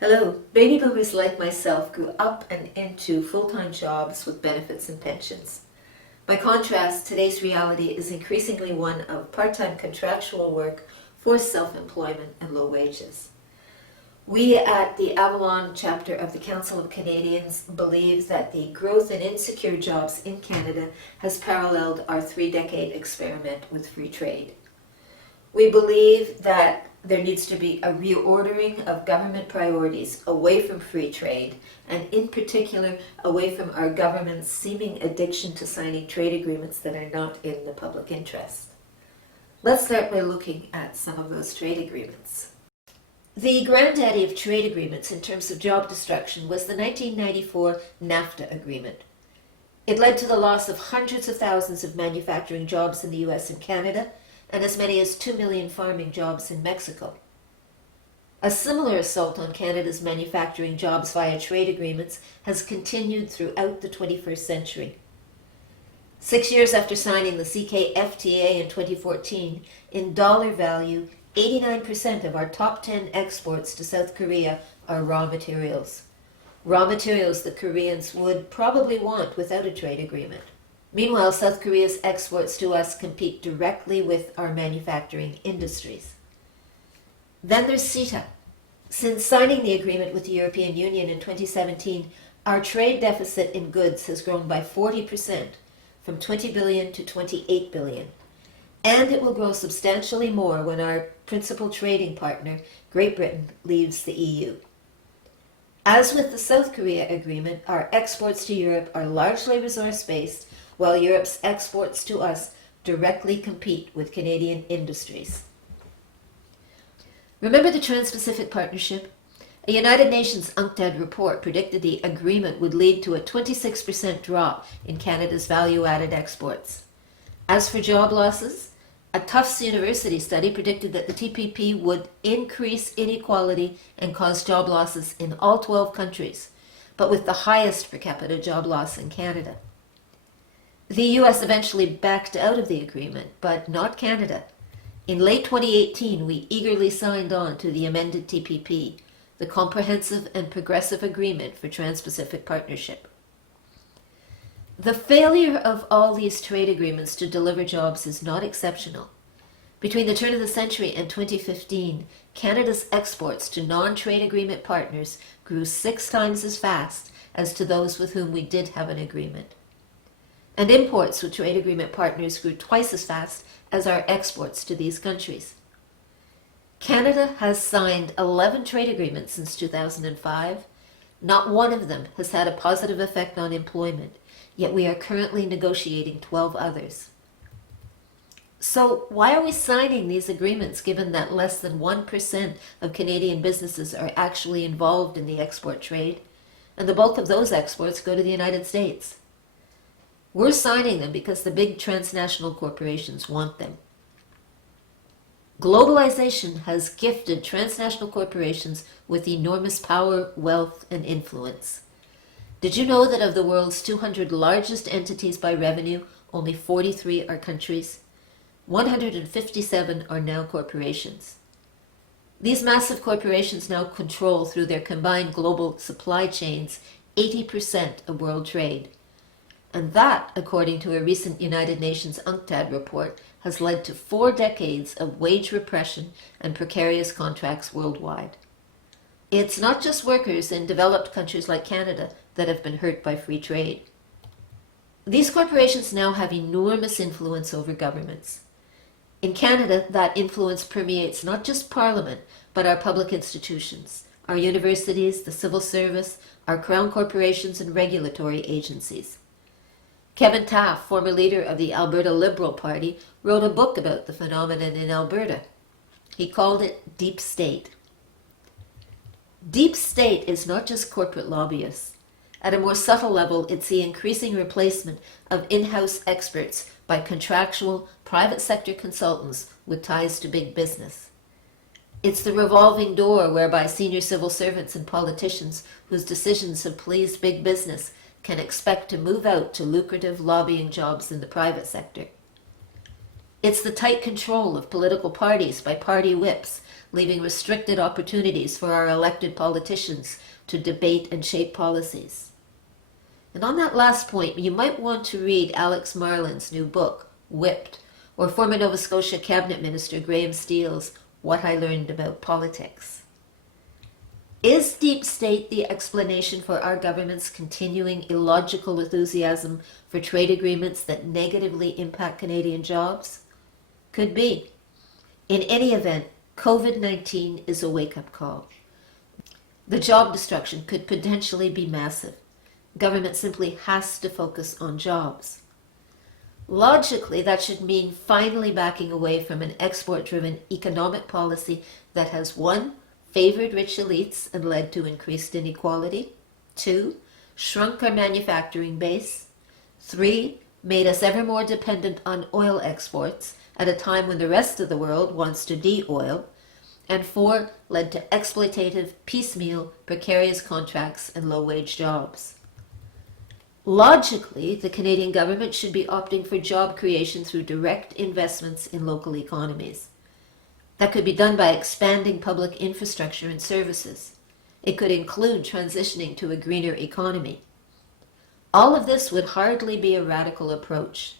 Hello. Baby boomers like myself grew up and into full-time jobs with benefits and pensions. By contrast, today's reality is increasingly one of part-time contractual work, forced self-employment, and low wages. We at the Avalon Chapter of the Council of Canadians believe that the growth in insecure jobs in Canada has paralleled our 3-decade experiment with free trade. We believe that there needs to be a reordering of government priorities away from free trade, and in particular away from our government's seeming addiction to signing trade agreements that are not in the public interest. Let's start by looking at some of those trade agreements. The granddaddy of trade agreements in terms of job destruction was the 1994 NAFTA agreement. It led to the loss of hundreds of thousands of manufacturing jobs in the US and Canada, and as many as 2 million farming jobs in Mexico. A similar assault on Canada's manufacturing jobs via trade agreements has continued throughout the 21st century. 6 years after signing the CKFTA in 2014, in dollar value, 89% of our top 10 exports to South Korea are raw materials. Raw materials that Koreans would probably want without a trade agreement. Meanwhile, South Korea's exports to us compete directly with our manufacturing industries. Then there's CETA. Since signing the agreement with the European Union in 2017, our trade deficit in goods has grown by 40%, from 20 billion to 28 billion. And it will grow substantially more when our principal trading partner, Great Britain, leaves the EU. As with the South Korea agreement, our exports to Europe are largely resource-based, while Europe's exports to us directly compete with Canadian industries. Remember the Trans-Pacific Partnership? A United Nations UNCTAD report predicted the agreement would lead to a 26% drop in Canada's value-added exports. As for job losses, a Tufts University study predicted that the TPP would increase inequality and cause job losses in all 12 countries, but with the highest per capita job loss in Canada. The US eventually backed out of the agreement, but not Canada. In late 2018, we eagerly signed on to the amended TPP, the Comprehensive and Progressive Agreement for Trans-Pacific Partnership. The failure of all these trade agreements to deliver jobs is not exceptional. Between the turn of the century and 2015, Canada's exports to non-trade agreement partners grew 6 times as fast as to those with whom we did have an agreement. And imports with trade agreement partners grew twice as fast as our exports to these countries. Canada has signed 11 trade agreements since 2005. Not one of them has had a positive effect on employment, yet we are currently negotiating 12 others. So why are we signing these agreements given that less than 1% of Canadian businesses are actually involved in the export trade, and the bulk of those exports go to the United States? We're signing them because the big transnational corporations want them. Globalization has gifted transnational corporations with enormous power, wealth, and influence. Did you know that of the world's 200 largest entities by revenue, only 43 are countries? 157 are now corporations. These massive corporations now control, through their combined global supply chains, 80% of world trade. And that, according to a recent United Nations UNCTAD report, has led to 4 decades of wage repression and precarious contracts worldwide. It's not just workers in developed countries like Canada that have been hurt by free trade. These corporations now have enormous influence over governments. In Canada, that influence permeates not just Parliament, but our public institutions, our universities, the civil service, our crown corporations and regulatory agencies. Kevin Taft, former leader of the Alberta Liberal Party, wrote a book about the phenomenon in Alberta. He called it Deep State. Deep State is not just corporate lobbyists. At a more subtle level, it's the increasing replacement of in-house experts by contractual, private sector consultants with ties to big business. It's the revolving door whereby senior civil servants and politicians whose decisions have pleased big business can expect to move out to lucrative lobbying jobs in the private sector. It's the tight control of political parties by party whips, leaving restricted opportunities for our elected politicians to debate and shape policies. And on that last point, you might want to read Alex Marlin's new book, Whipped, or former Nova Scotia Cabinet Minister Graham Steele's What I Learned About Politics. Is deep state the explanation for our government's continuing illogical enthusiasm for trade agreements that negatively impact Canadian jobs? Could be. In any event, COVID-19 is a wake-up call. The job destruction could potentially be massive. Government simply has to focus on jobs. Logically, that should mean finally backing away from an export-driven economic policy that has 1. Favored rich elites and led to increased inequality, 2. Shrunk our manufacturing base, 3. Made us ever more dependent on oil exports at a time when the rest of the world wants to de-oil, and 4. Led to exploitative, piecemeal, precarious contracts and low-wage jobs. Logically, the Canadian government should be opting for job creation through direct investments in local economies. That could be done by expanding public infrastructure and services. It could include transitioning to a greener economy. All of this would hardly be a radical approach.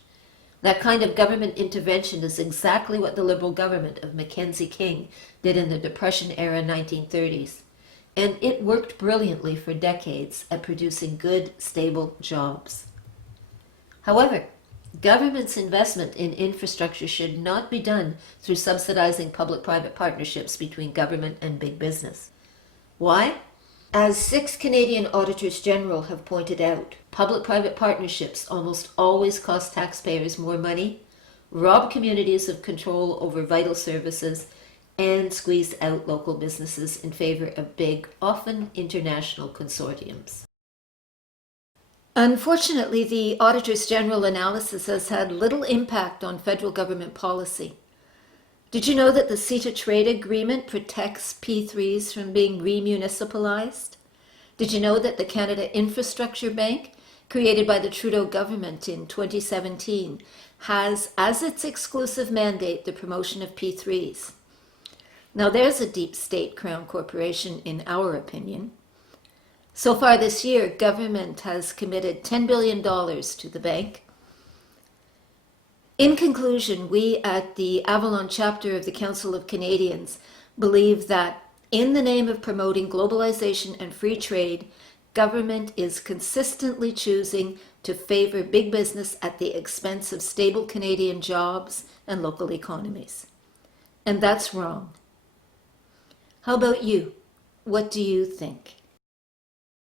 That kind of government intervention is exactly what the Liberal government of Mackenzie King did in the Depression-era 1930s, and it worked brilliantly for decades at producing good, stable jobs. However, government's investment in infrastructure should not be done through subsidizing public-private partnerships between government and big business. Why? As 6 Canadian Auditors General have pointed out, public-private partnerships almost always cost taxpayers more money, rob communities of control over vital services, and squeeze out local businesses in favor of big, often international consortiums. Unfortunately, the Auditors General analysis has had little impact on federal government policy. Did you know that the CETA trade agreement protects P3s from being re-municipalized? Did you know that the Canada Infrastructure Bank, created by the Trudeau government in 2017, has as its exclusive mandate the promotion of P3s? Now there's a deep state crown corporation in our opinion. So far this year, government has committed $10 billion to the bank. In conclusion, we at the Avalon Chapter of the Council of Canadians believe that in the name of promoting globalization and free trade, government is consistently choosing to favor big business at the expense of stable Canadian jobs and local economies. And that's wrong. How about you? What do you think?